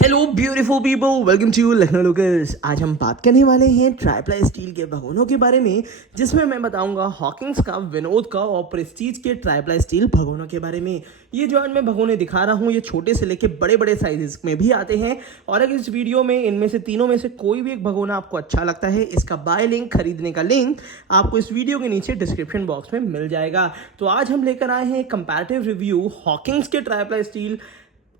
Hello beautiful people, welcome to Lucknow locals. आज हम बात करने वाले हैं ट्राईप्लाई स्टील के भगोनों के बारे में, जिसमें मैं बताऊंगा हॉकिंस का, विनोद का और प्रेस्टीज के ट्राईप्लाई स्टील भगोनों के बारे में। ये जो आज मैं भगोने दिखा रहा हूँ, ये छोटे से लेके बड़े बड़े साइजेस में भी आते हैं। और अगर इस वीडियो में इनमें से तीनों में से कोई भी एक भगोना आपको अच्छा लगता है, इसका बाय लिंक, खरीदने का लिंक आपको इस वीडियो के नीचे डिस्क्रिप्शन बॉक्स में मिल जाएगा। तो आज हम लेकर आए हैं कंपैरेटिव रिव्यू हॉकिंस के ट्राईप्लाई स्टील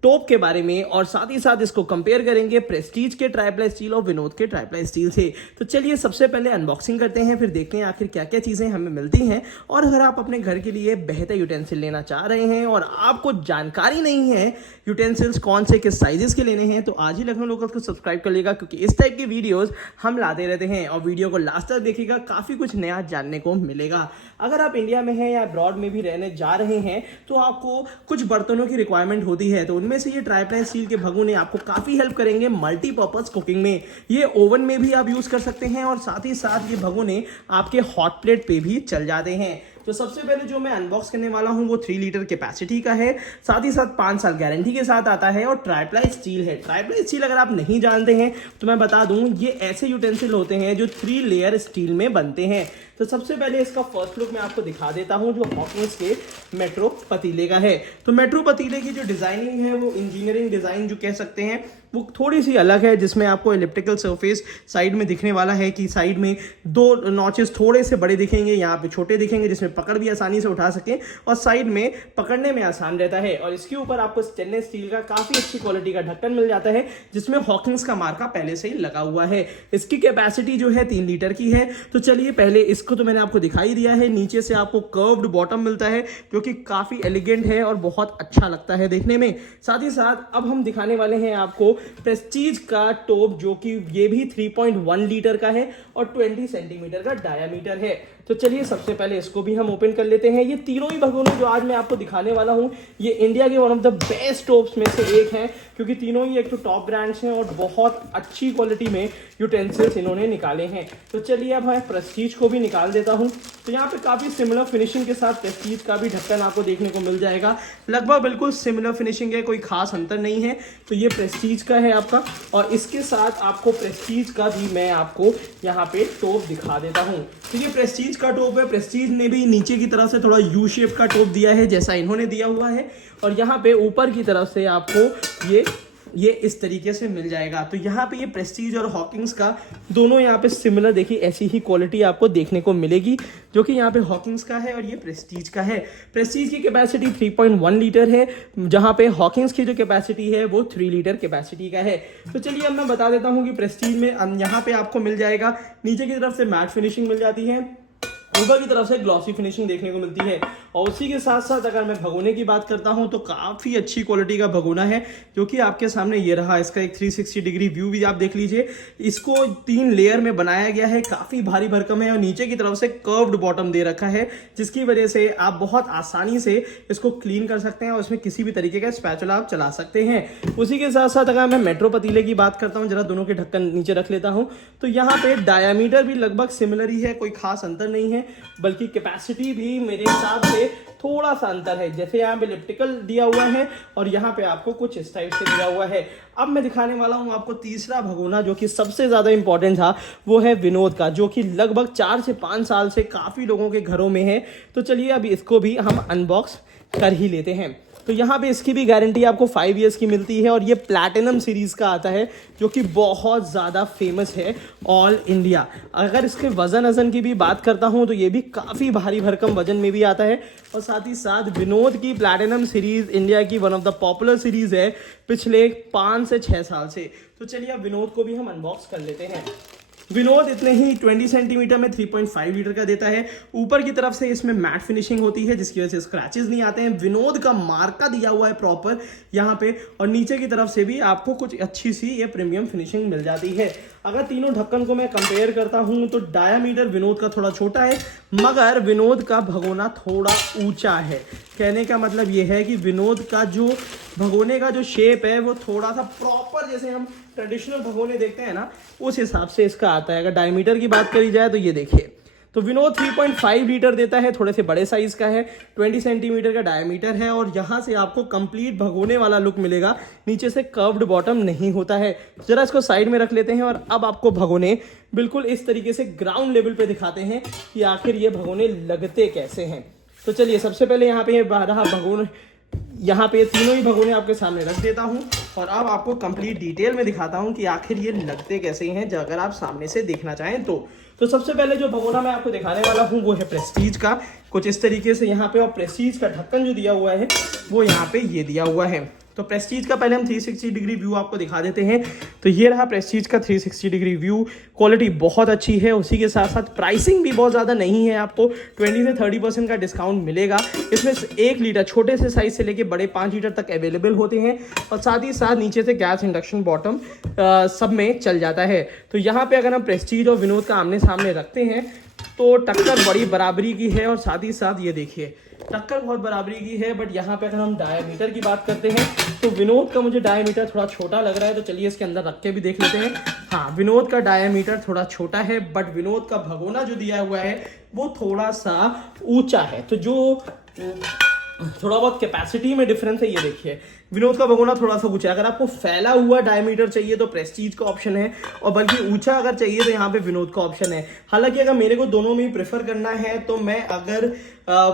टॉप के बारे में, और साथ ही साथ इसको कंपेयर करेंगे प्रेस्टीज के ट्राईप्लाई स्टील और विनोद के ट्राईप्लाई स्टील से। तो चलिए सबसे पहले अनबॉक्सिंग करते हैं, फिर देखते हैं आखिर क्या क्या चीज़ें हमें मिलती हैं। और अगर आप अपने घर के लिए बेहतर यूटेंसिल लेना चाह रहे हैं और आपको जानकारी नहीं है यूटेंसिल्स कौन से किस साइजेस के लेने हैं, तो आज ही लखनऊ लोकल्स को सब्सक्राइब कर लेगा, क्योंकि इस टाइप की वीडियोस हम लाते रहते हैं। और वीडियो को लास्ट तक देखिएगा, काफ़ी कुछ नया जानने को मिलेगा। अगर आप इंडिया में हैं या अब्रॉड में भी रहने जा रहे हैं, तो आपको कुछ बर्तनों की रिक्वायरमेंट होती है, तो उनमें से ये ट्राईप्लाई स्टील के भगोने आपको काफ़ी हेल्प करेंगे मल्टीपर्पज़ कुकिंग में। ये ओवन में भी आप यूज़ कर सकते हैं, और साथ ही साथ ये भगोने आपके हॉट प्लेट पे भी चल जाते हैं। तो सबसे पहले जो मैं अनबॉक्स करने वाला हूं वो 3 लीटर कैपेसिटी का है, साथ ही साथ 5 साल गारंटी के साथ आता है, और ट्राईप्लाई स्टील है। ट्राईप्लाई स्टील अगर आप नहीं जानते हैं तो मैं बता दूं, ये ऐसे यूटेंसिल होते हैं जो 3 लेयर स्टील में बनते हैं। तो सबसे पहले इसका फर्स्ट लुक मैं आपको दिखा देता हूं, जो हॉकिंस के मेट्रो पतीले का है। तो मेट्रो पतीले की जो डिजाइनिंग है, वो इंजीनियरिंग डिजाइन जो कह सकते हैं, वो थोड़ी सी अलग है, जिसमें आपको इलिप्टिकल सरफेस साइड में दिखने वाला है कि साइड में 2 नॉचेस थोड़े से बड़े दिखेंगे, यहाँ पे छोटे दिखेंगे, जिसमें पकड़ भी आसानी से उठा सकें और साइड में पकड़ने में आसान रहता है। और इसके ऊपर आपको स्टेनलेस स्टील का काफ़ी अच्छी क्वालिटी का ढक्कन मिल जाता है, जिसमें हॉकिंस का मार्का पहले से ही लगा हुआ है। इसकी कैपेसिटी जो है 3 लीटर की है। तो चलिए पहले इसको तो मैंने आपको दिखाई दिया है। नीचे से आपको कर्व्ड बॉटम मिलता है, जो कि काफ़ी एलिगेंट है और बहुत अच्छा लगता है देखने में। साथ ही साथ अब हम दिखाने वाले हैं आपको प्रेस्टीज का टॉप, जो कि ये भी 3.1 लीटर का है और 20 सेंटीमीटर का डायामीटर है। तो चलिए सबसे पहले इसको भी हम ओपन कर लेते हैं। ये तीनों ही भगोने जो आज मैं आपको दिखाने वाला हूँ, ये इंडिया के one of the best tops में से एक हैं, क्योंकि तीनों ही एक तो टॉप ब्रांड्स हैं और बहुत अच्छी क्वालिटी में यूटेंसिल्स इन्होंने निकाले हैं। तो चलिए अब मैं प्रेस्टीज को भी निकाल देता हूँ। तो यहाँ पे काफ़ी सिमिलर फिनिशिंग के साथ प्रेस्टीज का भी ढक्कन आपको देखने को मिल जाएगा। लगभग बिल्कुल सिमिलर फिनिशिंग है, कोई खास अंतर नहीं है। तो ये प्रेस्टीज का है आपका, और इसके साथ आपको प्रेस्टीज का भी मैं आपको यहाँ पे टॉप दिखा देता हूँ। तो ये प्रेस्टीज का टॉप है। प्रेस्टीज ने भी नीचे की तरफ से थोड़ा यू शेप का टॉप दिया है, जैसा इन्होंने दिया हुआ है, और यहाँ पे ऊपर की तरफ से आपको ये इस तरीके से मिल जाएगा। तो यहाँ पे ये प्रेस्टीज और हॉकिंस का दोनों यहाँ पे सिमिलर, देखिए ऐसी ही क्वालिटी आपको देखने को मिलेगी, जो कि यहाँ पे हॉकिंस का है और ये प्रेस्टीज का है। प्रेस्टीज की कैपेसिटी 3.1 लीटर है, जहाँ पे हॉकिंस की जो कैपेसिटी है वो 3 लीटर कैपेसिटी का है। तो चलिए अब मैं बता देता हूँ कि प्रेस्टीज में यहाँ पे आपको मिल जाएगा, नीचे की तरफ से मैट फिनिशिंग मिल जाती है, ऊपर की तरफ से ग्लॉसी फिनिशिंग देखने को मिलती है। और उसी के साथ साथ अगर मैं भगोने की बात करता हूं, तो काफ़ी अच्छी क्वालिटी का भगोना है, जो कि आपके सामने ये रहा। इसका एक 360 डिग्री व्यू भी आप देख लीजिए। इसको 3 लेयर में बनाया गया है, काफ़ी भारी भरकम है, और नीचे की तरफ से कर्व्ड बॉटम दे रखा है, जिसकी वजह से आप बहुत आसानी से इसको क्लीन कर सकते हैं और इसमें किसी भी तरीके का स्पैचुला आप चला सकते हैं। उसी के साथ साथ अगर मैं मेट्रो पतीले की बात करता हूँ, जरा दोनों के ढक्कन नीचे रख लेता हूँ, तो यहाँ पे डायामीटर भी लगभग सिमिलर ही है, कोई खास अंतर नहीं है, बल्कि कैपेसिटी भी मेरे हिसाब से थोड़ा सा अंतर है। जैसे यहाँ पे इलिप्टिकल दिया हुआ है और यहाँ पे आपको कुछ इस टाइप से दिया हुआ है। अब मैं दिखाने वाला हूँ आपको तीसरा भगोना, जो कि सबसे ज़्यादा इंपॉर्टेंट था, वो है विनोद का, जो कि लगभग 4 से 5 साल से काफ़ी लोगों के घरों में है। तो चलिए अब इसको भी हम अनबॉक्स कर ही लेते हैं। तो यहाँ पे इसकी भी गारंटी आपको 5 ईयर्स की मिलती है, और ये प्लैटिनम सीरीज़ का आता है, जो कि बहुत ज़्यादा फेमस है ऑल इंडिया। अगर इसके वज़न की भी बात करता हूँ, तो ये भी काफ़ी भारी भरकम वजन में भी आता है। और साथ ही साथ विनोद की प्लैटिनम सीरीज़ इंडिया की one of the popular series है पिछले 5 से 6 साल से। तो चलिए अब विनोद को भी हम अनबॉक्स कर लेते हैं। विनोद इतने ही 20 सेंटीमीटर में 3.5 लीटर का देता है। ऊपर की तरफ से इसमें मैट फिनिशिंग होती है, जिसकी वजह से स्क्रैचेस नहीं आते हैं। विनोद का मार्का दिया हुआ है प्रॉपर यहाँ पे, और नीचे की तरफ से भी आपको कुछ अच्छी सी ये प्रीमियम फिनिशिंग मिल जाती है। अगर तीनों ढक्कन को मैं कंपेयर करता हूँ, तो डायामीटर विनोद का थोड़ा छोटा है, मगर विनोद का भगोना थोड़ा ऊंचा है। कहने का मतलब ये है कि विनोद का जो भगोने का जो शेप है, वो थोड़ा सा प्रॉपर, जैसे हम ट्रेडिशनल भगोने देखते हैं ना, उस हिसाब से इसका आता है। अगर डायमीटर की बात करी जाए, तो ये देखिए तो विनोद 3.5 लीटर देता है, थोड़े से बड़े साइज का है, 20 सेंटीमीटर का डायमीटर है और यहाँ से आपको कंप्लीट भगोने वाला लुक मिलेगा, नीचे से कर्व्ड बॉटम नहीं होता है। जरा इसको साइड में रख लेते हैं और अब आपको भगोने बिल्कुल इस तरीके से ग्राउंड लेवल पे दिखाते हैं कि आखिर ये भगोने लगते कैसे हैं। तो चलिए सबसे पहले यहाँ पे ये रहा भगोने, यहाँ पे तीनों ही भगोने आपके सामने रख देता हूँ और अब आपको कंप्लीट डिटेल में दिखाता हूँ कि आखिर ये लगते कैसे हैं अगर आप सामने से देखना चाहें तो सबसे पहले जो भगोना मैं आपको दिखाने वाला हूँ वो है प्रेस्टीज का, कुछ इस तरीके से यहाँ पे, और प्रेस्टीज का ढक्कन जो दिया हुआ है वो यहाँ पे ये दिया हुआ है। तो प्रेस्टीज का पहले हम 360 डिग्री व्यू आपको दिखा देते हैं। तो ये रहा प्रेस्टीज का 360 डिग्री व्यू, क्वालिटी बहुत अच्छी है, उसी के साथ साथ प्राइसिंग भी बहुत ज़्यादा नहीं है, आपको 20 से 30% का डिस्काउंट मिलेगा। इसमें 1 लीटर छोटे से साइज से लेके बड़े 5 लीटर तक अवेलेबल होते हैं और साथ ही साथ नीचे से गैस इंडक्शन बॉटम सब में चल जाता है। तो यहाँ पे अगर हम प्रेस्टीज और विनोद का आमने सामने रखते हैं तो टक्कर बड़ी बराबरी की है और साथ ही साथ ये देखिए टक्कर बहुत बराबरी की है। बट यहाँ पे अगर हम डायमीटर की बात करते हैं तो विनोद का मुझे डायमीटर थोड़ा छोटा लग रहा है, तो चलिए इसके अंदर रख के भी देख लेते हैं। हाँ, विनोद का डायमीटर थोड़ा छोटा है बट विनोद का भगोना जो दिया हुआ है वो थोड़ा सा ऊंचा है। तो जो थोड़ा बहुत कैपेसिटी में डिफरेंस है, ये देखिए विनोद का भगोना थोड़ा सा ऊंचा है। अगर आपको फैला हुआ डायमीटर चाहिए तो प्रेस्टीज का ऑप्शन है और बल्कि ऊंचा अगर चाहिए तो यहाँ पे विनोद का ऑप्शन है। हालांकि अगर मेरे को दोनों में ही प्रेफर करना है तो मैं अगर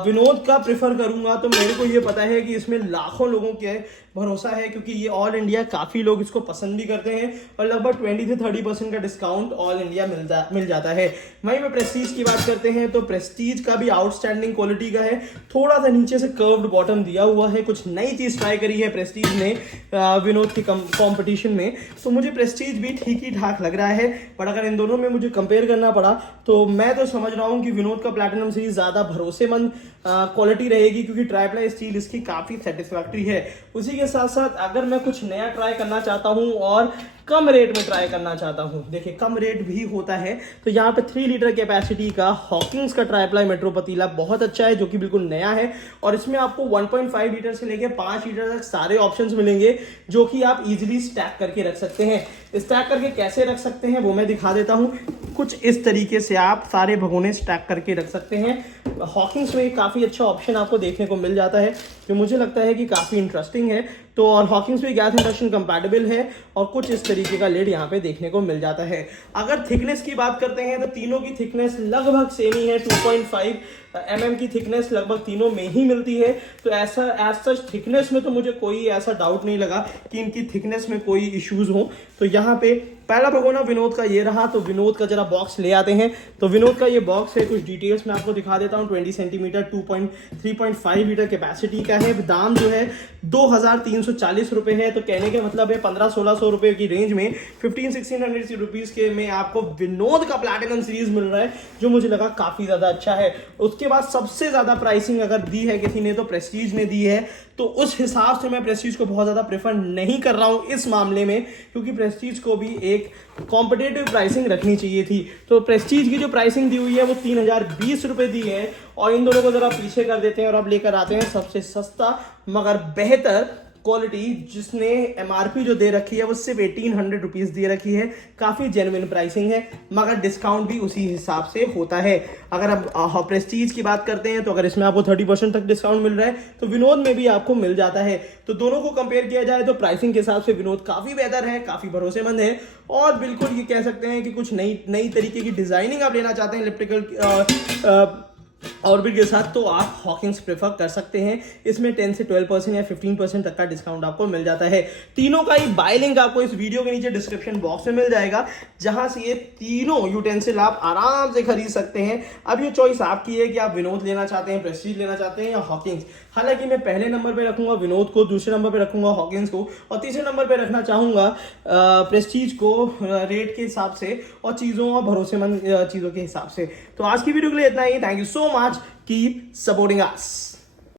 विनोद का प्रेफर करूंगा तो मेरे को ये पता है कि इसमें लाखों लोगों के भरोसा है, क्योंकि ये ऑल इंडिया काफ़ी लोग इसको पसंद भी करते हैं और लगभग 20 से 30% का डिस्काउंट ऑल इंडिया मिल जाता है। वहीं पे प्रेस्टीज की बात करते हैं तो प्रेस्टीज का भी आउटस्टैंडिंग क्वालिटी का है, थोड़ा सा नीचे से कर्व्ड बॉटम दिया हुआ है, कुछ नई चीज़ ट्राई करी है प्रेस्टीज ने विनोद की कॉम्पिटिशन में, तो मुझे प्रेस्टीज भी ठीक ही ठाक लग रहा है। बट अगर इन दोनों में मुझे कंपेयर करना पड़ा तो मैं तो समझ रहा हूँ कि विनोद का प्लैटिनम सीरीज ज़्यादा भरोसेमंद क्वालिटी रहेगी, क्योंकि ट्राइप्लाई स्टील इसकी काफ़ी सेटिस्फैक्ट्री है। उसी के साथ साथ अगर मैं कुछ नया ट्राई करना चाहता हूँ और कम रेट में ट्राई करना चाहता हूँ, देखिए कम रेट भी होता है, तो यहाँ पे 3 लीटर कैपेसिटी का हॉकिंग्स का ट्राइप्लाई मेट्रो पतीला बहुत अच्छा है जो कि बिल्कुल नया है और इसमें आपको 1.5 लीटर से लेके 5 लीटर तक सारे ऑप्शंस मिलेंगे जो कि आप इजीली स्टैक करके रख सकते हैं। स्टैक करके कैसे रख सकते हैं वो मैं दिखा देता हूँ। कुछ इस तरीके से आप सारे भगोने स्टैक करके रख सकते हैं। हॉकिंग्स में काफ़ी अच्छा ऑप्शन आपको देखने को मिल जाता है जो मुझे लगता है कि काफ़ी इंटरेस्टिंग है। तो और हॉकिंग्स में गैस इंडक्शन कंपैटिबल है और कुछ इस तरीके का लिड यहाँ पे देखने को मिल जाता है। अगर थिकनेस की बात करते हैं तो तीनों की थिकनेस लगभग सेम ही है, 2.5 mm की थिकनेस लगभग तीनों में ही मिलती है। तो ऐसा एज सच थिकनेस में तो मुझे कोई ऐसा डाउट नहीं लगा कि इनकी थिकनेस में कोई इश्यूज हो। तो यहाँ पे पहला भगोना विनोद का ये रहा। तो विनोद का जरा बॉक्स ले आते हैं। तो विनोद का ये बॉक्स है, कुछ डिटेल्स मैं आपको दिखा देता हूँ। 20 सेंटीमीटर 3.5 लीटर कैपेसिटी का है। दाम जो है 2340 रुपये है। तो कहने के मतलब है 1500-1600 रुपये की रेंज में 1500-1600 रुपीज़ के में आपको विनोद का प्लैटिनम सीरीज मिल रहा है, जो मुझे लगा काफ़ी ज़्यादा अच्छा है। उसके बाद सबसे ज़्यादा प्राइसिंग अगर दी है किसी ने तो प्रेस्टीज ने दी है। तो उस हिसाब से मैं प्रेस्टीज को बहुत ज़्यादा प्रेफर नहीं कर रहा हूँ इस मामले में, क्योंकि प्रेस्टीज को भी एक कॉम्पिटेटिव प्राइसिंग रखनी चाहिए थी। तो प्रेस्टीज की जो प्राइसिंग दी हुई है वो 3020 रुपये दी है और इन दोनों को ज़रा पीछे कर देते हैं और अब लेकर आते हैं सबसे सस्ता मगर बेहतर क्वालिटी, जिसने एमआरपी जो दे रखी है वो सिर्फ 1800 रुपीज़ दे रखी है। काफ़ी जेन्युइन प्राइसिंग है मगर डिस्काउंट भी उसी हिसाब से होता है। अगर आप प्रेस्टीज की बात करते हैं तो अगर इसमें आपको 30% तक डिस्काउंट मिल रहा है तो विनोद में भी आपको मिल जाता है। तो दोनों को कंपेयर किया जाए तो प्राइसिंग के हिसाब से विनोद काफ़ी बेहतर है, काफ़ी भरोसेमंद है और बिल्कुल ये कह सकते हैं कि कुछ नई तरीके की डिज़ाइनिंग आप लेना चाहते हैं इलेक्ट्रिकल ऑर्बिट के साथ तो आप हॉकिंग्स प्रेफर कर सकते हैं। इसमें 10 से 12% या 15% तक का डिस्काउंट आपको मिल जाता है। तीनों का ही बाय लिंक आपको इस वीडियो के नीचे डिस्क्रिप्शन बॉक्स में मिल जाएगा, जहां से ये तीनों यूटेंसिल आप आराम से खरीद सकते हैं। अब ये चॉइस आपकी है कि आप विनोद लेना चाहते हैं, प्रेस्टीज लेना चाहते हैं या हॉकिंग्स। हालांकि मैं पहले नंबर पे रखूंगा विनोद को, दूसरे नंबर पे रखूंगा हॉकिंग्स को और तीसरे नंबर पे रखना चाहूंगा प्रेस्टीज को रेट के हिसाब से और चीज़ों और भरोसेमंद चीज़ों के हिसाब से। तो आज की वीडियो के लिए इतना ही। Thank you so much, keep supporting us.